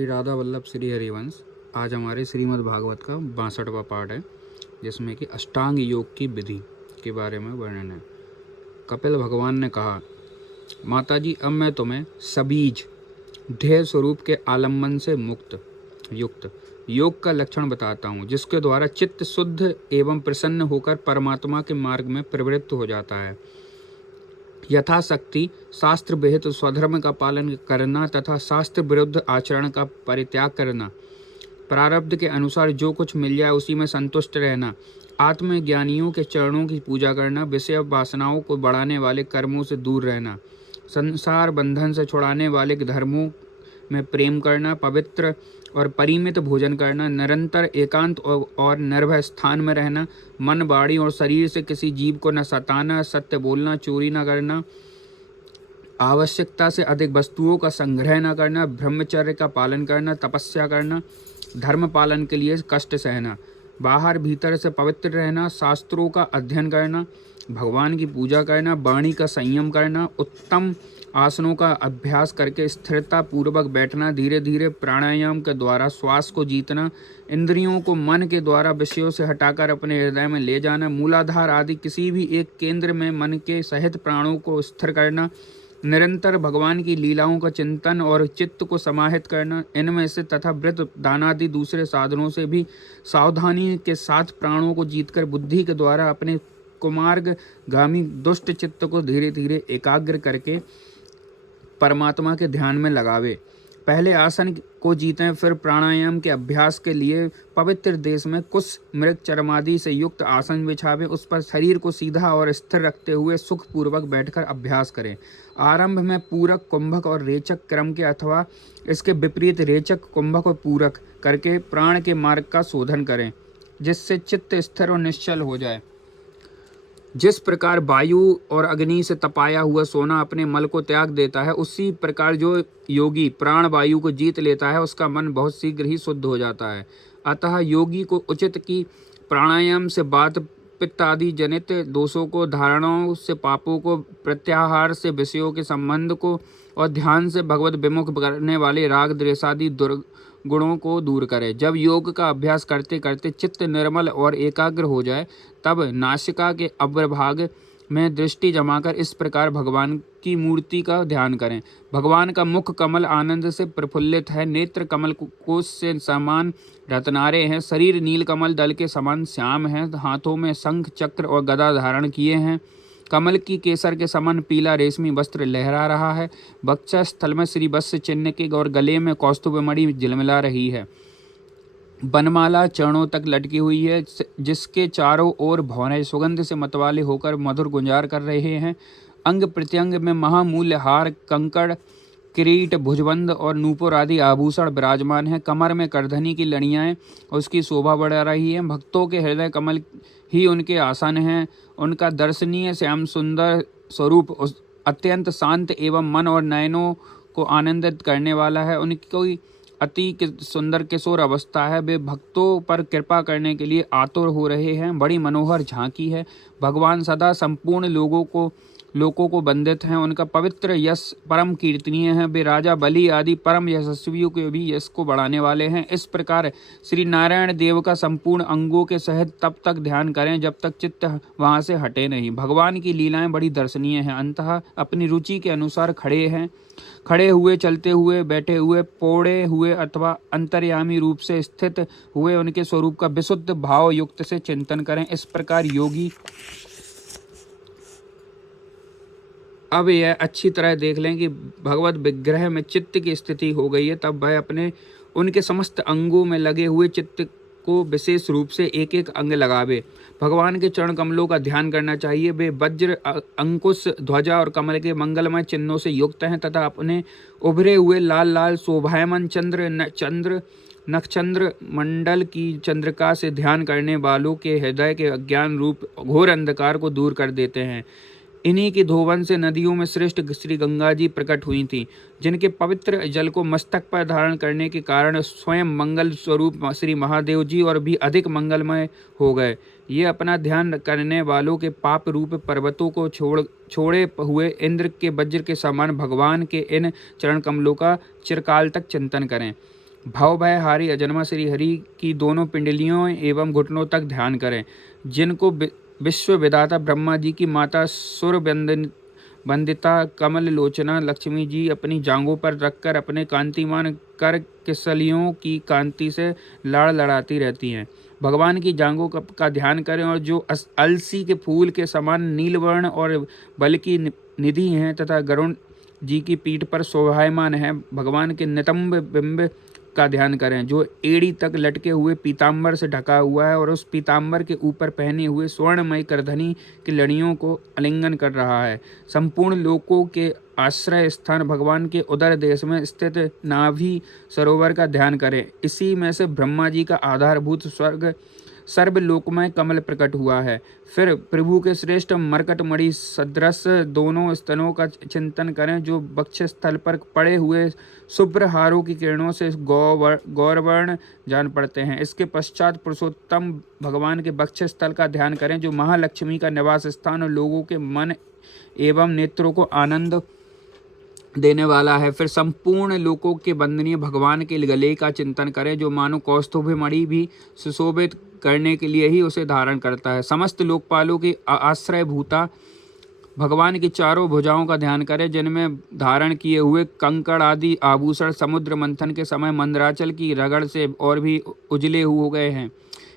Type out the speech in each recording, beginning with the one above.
श्री राधा वल्लभ श्री हरिवंश। आज हमारे श्रीमद् भागवत का 62वां पाठ है, जिसमें कि अष्टांग योग की विधि के बारे में वर्णन है। कपिल भगवान ने कहा, माताजी, अब मैं तुम्हें सबीज ध्येय स्वरूप के आलम्बन से युक्त योग का लक्षण बताता हूँ, जिसके द्वारा चित्त शुद्ध एवं प्रसन्न होकर परमात्मा के मार्ग में प्रवृत्त हो जाता है। यथाशक्ति शास्त्र विहित स्वधर्म का पालन करना तथा शास्त्र विरुद्ध आचरण का परित्याग करना, प्रारब्ध के अनुसार जो कुछ मिल जाए उसी में संतुष्ट रहना, आत्मज्ञानियों के चरणों की पूजा करना, विषय वासनाओं को बढ़ाने वाले कर्मों से दूर रहना, संसार बंधन से छुड़ाने वाले धर्मों में प्रेम करना, पवित्र और परिमित भोजन करना, निरंतर एकांत और निर्भय स्थान में रहना, मन, वाणी और शरीर से किसी जीव को न सताना, सत्य बोलना, चोरी न करना, आवश्यकता से अधिक वस्तुओं का संग्रह न करना, ब्रह्मचर्य का पालन करना, तपस्या करना, धर्म पालन के लिए कष्ट सहना, बाहर भीतर से पवित्र रहना, शास्त्रों का अध्ययन करना, भगवान की पूजा करना, वाणी का संयम करना, उत्तम आसनों का अभ्यास करके स्थिरता पूर्वक बैठना, धीरे धीरे प्राणायाम के द्वारा श्वास को जीतना, इंद्रियों को मन के द्वारा विषयों से हटाकर अपने हृदय में ले जाना, मूलाधार आदि किसी भी एक केंद्र में मन के सहित प्राणों को स्थिर करना, निरंतर भगवान की लीलाओं का चिंतन और चित्त को समाहित करना, इनमें से तथा व्रत दानादि दूसरे साधनों से भी सावधानी के साथ प्राणों को जीतकर बुद्धि के द्वारा अपने कुमार्गगामी दुष्ट चित्त को धीरे धीरे एकाग्र करके परमात्मा के ध्यान में लगावे। पहले आसन को जीतें, फिर प्राणायाम के अभ्यास के लिए पवित्र देश में कुछ मृग चर्मादि से युक्त आसन बिछावे, उस पर शरीर को सीधा और स्थिर रखते हुए सुखपूर्वक बैठकर अभ्यास करें। आरंभ में पूरक, कुंभक और रेचक क्रम के अथवा इसके विपरीत रेचक, कुंभक और पूरक करके प्राण के मार्ग का शोधन करें, जिससे चित्त स्थिर और निश्चल हो जाए। जिस प्रकार वायु और अग्नि से तपाया हुआ सोना अपने मल को त्याग देता है, उसी प्रकार जो योगी प्राण वायु को जीत लेता है, उसका मन बहुत शीघ्र ही शुद्ध हो जाता है। अतः योगी को उचित कि प्राणायाम से बात पित्त आदि जनित दोषों को, धारणाओं से पापों को, प्रत्याहार से विषयों के संबंध को और ध्यान से भगवत विमुख करने वाले राग द्वेषादि दुर्गुणों को दूर करे। जब योग का अभ्यास करते करते चित्त निर्मल और एकाग्र हो जाए, तब नासिका के अग्रभाग में दृष्टि जमाकर इस प्रकार भगवान की मूर्ति का ध्यान करें। भगवान का मुख कमल आनंद से प्रफुल्लित है, नेत्र कमल कोश से समान रत्नारे हैं, शरीर नील कमल दल के समान श्याम है, हाथों में शंख चक्र और गदा धारण किए हैं, कमल की केसर के समान पीला रेशमी वस्त्र लहरा रहा है, वक्ष स्थल में श्री वत्स चिन्ह के और गले में कौस्तुभ मणि झिलमिला रही है, बनमाला चरणों तक लटकी हुई है, जिसके चारों ओर भौरे सुगंध से मतवाले होकर मधुर गुंजार कर रहे हैं। अंग प्रत्यंग में महामूल्य हार, कंकड़, किरीट, भुजबंद और नूपुर आदि आभूषण विराजमान हैं। कमर में करधनी की लड़ियाँ उसकी शोभा बढ़ा रही हैं। भक्तों के हृदय कमल ही उनके आसन हैं। उनका दर्शनीय श्याम सुंदर स्वरूप अत्यंत शांत एवं मन और नयनों को आनंदित करने वाला है। उनकी अति सुंदर किशोर अवस्था है। वे भक्तों पर कृपा करने के लिए आतुर हो रहे हैं। बड़ी मनोहर झांकी है। भगवान सदा संपूर्ण लोकों को वंदित हैं। उनका पवित्र यश परम कीर्तनीय है। वे राजा बलि आदि परम यशस्वियों के भी यश को बढ़ाने वाले हैं। इस प्रकार श्री नारायण देव का संपूर्ण अंगों के सहित तब तक ध्यान करें जब तक चित्त वहां से हटे नहीं। भगवान की लीलाएं बड़ी दर्शनीय हैं। अंततः अपनी रुचि के अनुसार खड़े हुए, चलते हुए, बैठे हुए, पौड़े हुए अथवा अंतर्यामी रूप से स्थित हुए उनके स्वरूप का विशुद्ध भाव युक्त से चिंतन करें। इस प्रकार योगी अब यह अच्छी तरह देख लें कि भगवत विग्रह में चित्त की स्थिति हो गई है, तब वह अपने उनके समस्त अंगों में लगे हुए चित्त को विशेष रूप से एक एक अंग लगावे। भगवान के चरण कमलों का ध्यान करना चाहिए। वे वज्र, अंकुश, ध्वजा और कमल के मंगलमय चिन्हों से युक्त हैं तथा अपने उभरे हुए लाल लाल शोभायमान नक्षत्र मंडल की चंद्रिका से ध्यान करने वालों के हृदय के अज्ञान रूप घोर अंधकार को दूर कर देते हैं। इन्हीं की धोवन से नदियों में श्रेष्ठ श्री गंगा जी प्रकट हुई थीं, जिनके पवित्र जल को मस्तक पर धारण करने के कारण स्वयं मंगल स्वरूप श्री महादेव जी और भी अधिक मंगलमय हो गए। ये अपना ध्यान करने वालों के पाप रूप पर्वतों को छोड़े हुए इंद्र के वज्र के समान भगवान के इन चरण कमलों का चिरकाल तक चिंतन करें। भाव भय हारी अजन्मा श्री हरि की दोनों पिंडलियों एवं घुटनों तक ध्यान करें, जिनको विश्व विधाता ब्रह्मा जी की माता सुर वंदिता कमल लोचना लक्ष्मी जी अपनी जांघों पर रखकर अपने कांतिमान कर किसलियों की कांति से लाड़ लड़ाती रहती हैं। भगवान की जांघों का ध्यान करें और जो अलसी के फूल के समान नीलवर्ण और बल की निधि हैं तथा गरुण जी की पीठ पर शोभायमान है। भगवान के नितंब बिंब का ध्यान करें जो एड़ी तक लटके हुए पीताम्बर से ढका हुआ है और उस पीताम्बर के ऊपर पहने हुए स्वर्णमय करधनी की लड़ियों को आलिंगन कर रहा है। संपूर्ण लोकों के आश्रय स्थान भगवान के उदर देश में स्थित नाभि सरोवर का ध्यान करें। इसी में से ब्रह्मा जी का आधारभूत स्वर्ग सर्वलोकमय कमल प्रकट हुआ है। फिर प्रभु के श्रेष्ठ मरकट मणि सदृश दोनों स्तनों का चिंतन करें जो वक्षस्थल पर पड़े हुए शुभ्र हारों की किरणों से गौरवर्ण जान पड़ते हैं। इसके पश्चात पुरुषोत्तम भगवान के वक्षस्थल का ध्यान करें जो महालक्ष्मी का निवास स्थान और लोगों के मन एवं नेत्रों को आनंद देने वाला है। फिर संपूर्ण लोकों के वंदनीय भगवान के गले का चिंतन करें जो मानो कौस्तुभ मणि भी सुशोभित करने के लिए ही उसे धारण करता है। समस्त लोकपालों की आश्रय भूता भगवान की चारों भुजाओं का ध्यान करें जिनमें धारण किए हुए कंकड़ आदि आभूषण समुद्र मंथन के समय मंदराचल की रगड़ से और भी उजले हो गए हैं।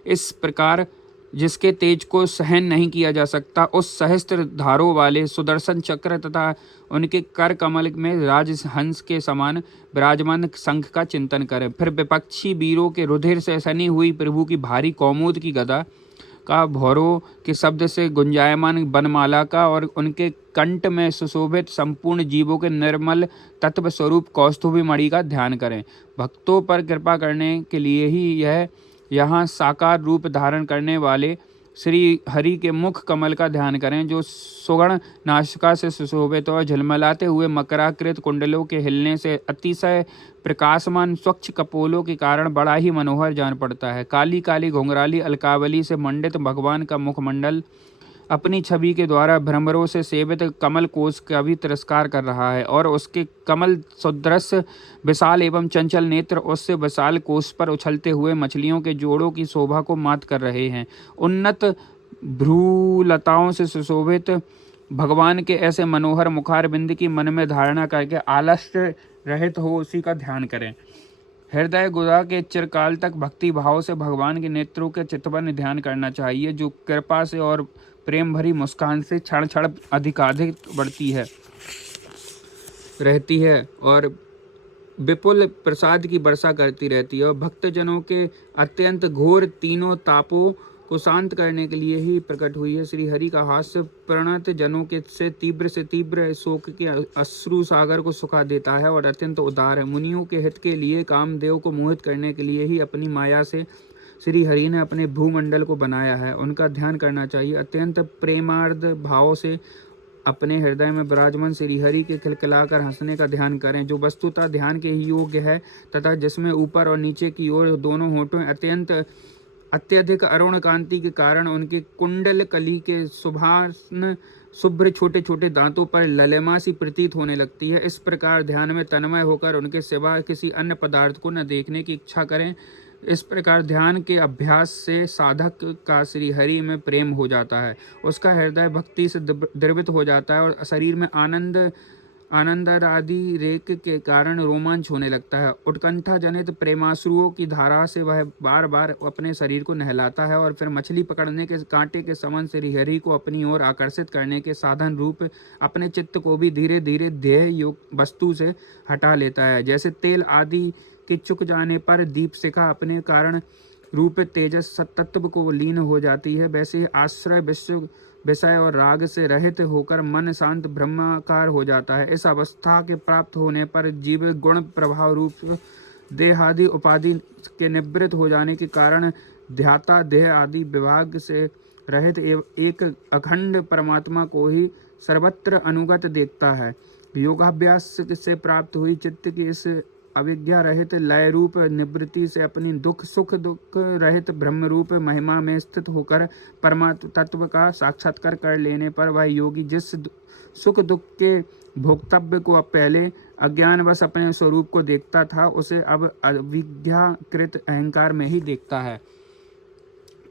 इस प्रकार जिसके तेज को सहन नहीं किया जा सकता उस सहस्त्र धारों वाले सुदर्शन चक्र तथा उनके कर कमल में राजहंस के समान विराजमान शंख का चिंतन करें। फिर विपक्षी वीरों के रुधिर से सनी हुई प्रभु की भारी कौमुद की गदा का भौरों के शब्द से गुंजायमान बनमाला का और उनके कंठ में सुशोभित संपूर्ण जीवों के निर्मल तत्व स्वरूप कौस्तुभी मणि का ध्यान करें। भक्तों पर कृपा करने के लिए ही यह यहाँ साकार रूप धारण करने वाले श्री हरि के मुख कमल का ध्यान करें जो सुगण नाशिका से सुशोभित और झलमलाते हुए मकराकृत कुंडलों के हिलने से अतिशय प्रकाशमान स्वच्छ कपोलों के कारण बड़ा ही मनोहर जान पड़ता है। काली काली घुंघराली अलकावली से मंडित भगवान का मुखमंडल अपनी छवि के द्वारा भ्रमरों से सेवित कमल कोश का भी तिरस्कार कर रहा है और उसके कमल सदृश विशाल एवं चंचल नेत्र उससे विशाल कोश पर उछलते हुए मछलियों के जोड़ों की शोभा को मात कर रहे हैं। उन्नत भ्रूलताओं से सुशोभित भगवान के ऐसे मनोहर मुखार बिंद की मन में धारणा करके आलस्य रहित हो उसी का ध्यान करें। हृदय गुदा के चिरकाल तक भक्ति भाव से भगवान के नेत्रों के चितवन ध्यान करना चाहिए जो कृपा से और प्रेम भरी मुस्कान से क्षण क्षण अधिकाधिक बढ़ती है रहती है और विपुल प्रसाद की वर्षा करती रहती है और भक्तजनों के अत्यंत घोर तीनों तापों को शांत करने के लिए ही प्रकट हुई है। श्री हरि का हास्य प्रणत जनों के से तीव्र शोक के अश्रु सागर को सुखा देता है और अत्यंत उदार है। मुनियों के हित के लिए कामदेव को मोहित करने के लिए ही अपनी माया से श्री हरि ने अपने भूमंडल को बनाया है। उनका ध्यान करना चाहिए। अत्यंत प्रेमार्ध भाव से अपने हृदय में विराजमान श्री हरि के खिलखिलाकर हंसने का ध्यान करें जो वस्तुतः ध्यान के ही योग्य है तथा जिसमें ऊपर और नीचे की ओर दोनों होठों अत्यधिक अरुण कांति के कारण उनके कुंडल कली के सुभान शुभ्र छोटे छोटे दांतों पर ललिमा सी प्रतीत होने लगती है। इस प्रकार ध्यान में तन्मय होकर उनके सिवा किसी अन्य पदार्थ को न देखने की इच्छा करें। इस प्रकार ध्यान के अभ्यास से साधक का श्री हरि में प्रेम हो जाता है, उसका हृदय भक्ति से द्रवित हो जाता है और शरीर में आनंद आदि रेक के कारण रोमांच होने लगता है। उत्कंठा जनित प्रेमाश्रुओं की धारा से वह बार बार अपने शरीर को नहलाता है और फिर मछली पकड़ने के कांटे के समान श्री हरि को अपनी ओर आकर्षित करने के साधन रूप अपने चित्त को भी धीरे धीरे ध्येय युक्त वस्तु से हटा लेता है। जैसे तेल आदि कि चुक जाने पर दीप शिखा अपने कारण रूप तेजस तत्व को लीन हो जाती है, वैसे आश्रय विषय और राग से रहित होकर मन शांत ब्रह्माकार हो जाता है। इस अवस्था के प्राप्त होने पर जीव गुण प्रभाव रूप देहादि उपाधि के निवृत्त हो जाने के कारण ध्याता देह आदि विभाग से रहित एक अखंड परमात्मा को ही सर्वत्र अनुगत देखता है। योगाभ्यास से प्राप्त हुई चित्त की इस अविद्या रहित लय रूप निवृत्ति से अपनी सुख दुख रहित ब्रह्म रूप महिमा में स्थित होकर परमात्म तत्व का साक्षात्कार कर लेने पर वह योगी जिस सुख दुख के भोक्तव्य को पहले अज्ञान बस अपने स्वरूप को देखता था, उसे अब अविद्याकृत अहंकार में ही देखता है।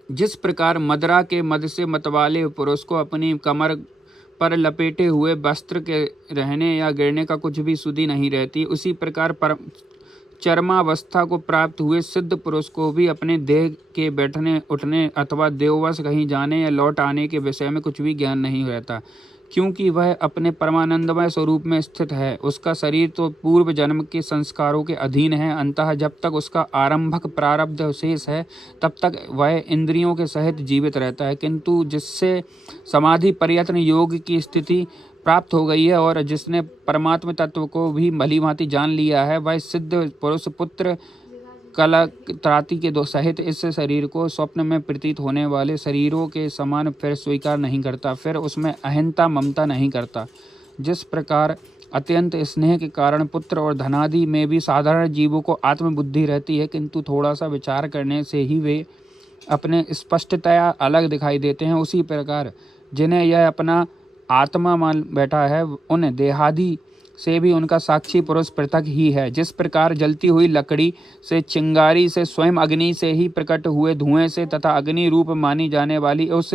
जिस प्रकार मदरा के मद से मतवाले पुरुष को अपनी कमर पर लपेटे हुए वस्त्र के रहने या गिरने का कुछ भी सुधि नहीं रहती, उसी प्रकार चरमावस्था को प्राप्त हुए सिद्ध पुरुष को भी अपने देह के बैठने उठने अथवा देववश कहीं जाने या लौट आने के विषय में कुछ भी ज्ञान नहीं रहता, क्योंकि वह अपने परमानंदमय स्वरूप में स्थित है। उसका शरीर तो पूर्व जन्म के संस्कारों के अधीन है, अतः जब तक उसका आरंभक प्रारब्ध शेष है तब तक वह इंद्रियों के सहित जीवित रहता है, किंतु जिससे समाधि प्रयत्न योग की स्थिति प्राप्त हो गई है और जिसने परमात्म तत्व को भी भली भांति जान लिया है, वह सिद्ध पुरुष पुत्र कलत्राति के दो सहित इस शरीर को स्वप्न में प्रतीत होने वाले शरीरों के समान फिर स्वीकार नहीं करता, फिर उसमें अहंता ममता नहीं करता। जिस प्रकार अत्यंत स्नेह के कारण पुत्र और धनादि में भी साधारण जीवों को आत्मबुद्धि रहती है, किंतु थोड़ा सा विचार करने से ही वे अपने स्पष्टतया अलग दिखाई देते हैं, उसी प्रकार जिन्हें यह अपना आत्मा मान बैठा है, उन देहादि से भी उनका साक्षी पुरुष पृथक ही है। जिस प्रकार जलती हुई लकड़ी से, चिंगारी से, स्वयं अग्नि से ही प्रकट हुए धुएं से तथा अग्नि रूप मानी जाने वाली उस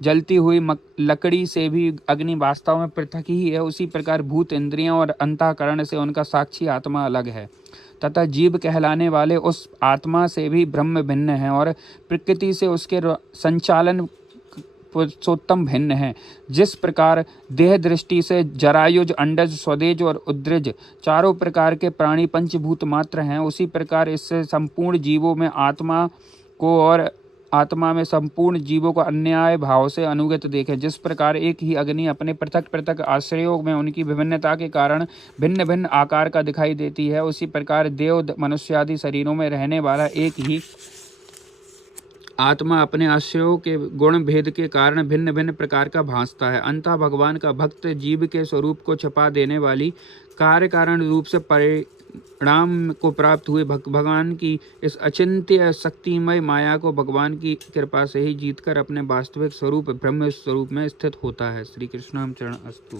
जलती हुई लकड़ी से भी अग्नि वास्तव में पृथक ही है, उसी प्रकार भूत इंद्रियों और अंतःकरण से उनका साक्षी आत्मा अलग है तथा जीव कहलाने वाले उस आत्मा से भी ब्रह्म भिन्न है और प्रकृति से उसके संचालन पुरुषोत्तम भिन्न है। जिस प्रकार देह दृष्टि से जरायुज, अंडज, स्वदेज और उद्रज चारों प्रकार के प्राणी पंचभूत मात्र हैं, उसी प्रकार इससे संपूर्ण जीवों में आत्मा को और आत्मा में संपूर्ण जीवों को अन्याय भाव से अनुगत देखें। जिस प्रकार एक ही अग्नि अपने पृथक पृथक आश्रयों में उनकी विभिन्नता के कारण भिन्न भिन्न आकार का दिखाई देती है, उसी प्रकार देव मनुष्यादि शरीरों में रहने वाला एक ही आत्मा अपने आश्रयों के गुण भेद के कारण भिन्न भिन्न प्रकार का भासता है। अंततः भगवान का भक्त जीव के स्वरूप को छिपा देने वाली कार्य कारण रूप से परिणाम को प्राप्त हुए भगवान की इस अचिंत्य शक्तिमय माया को भगवान की कृपा से ही जीतकर अपने वास्तविक स्वरूप ब्रह्म स्वरूप में स्थित होता है। श्री कृष्णाम चरण अस्तु।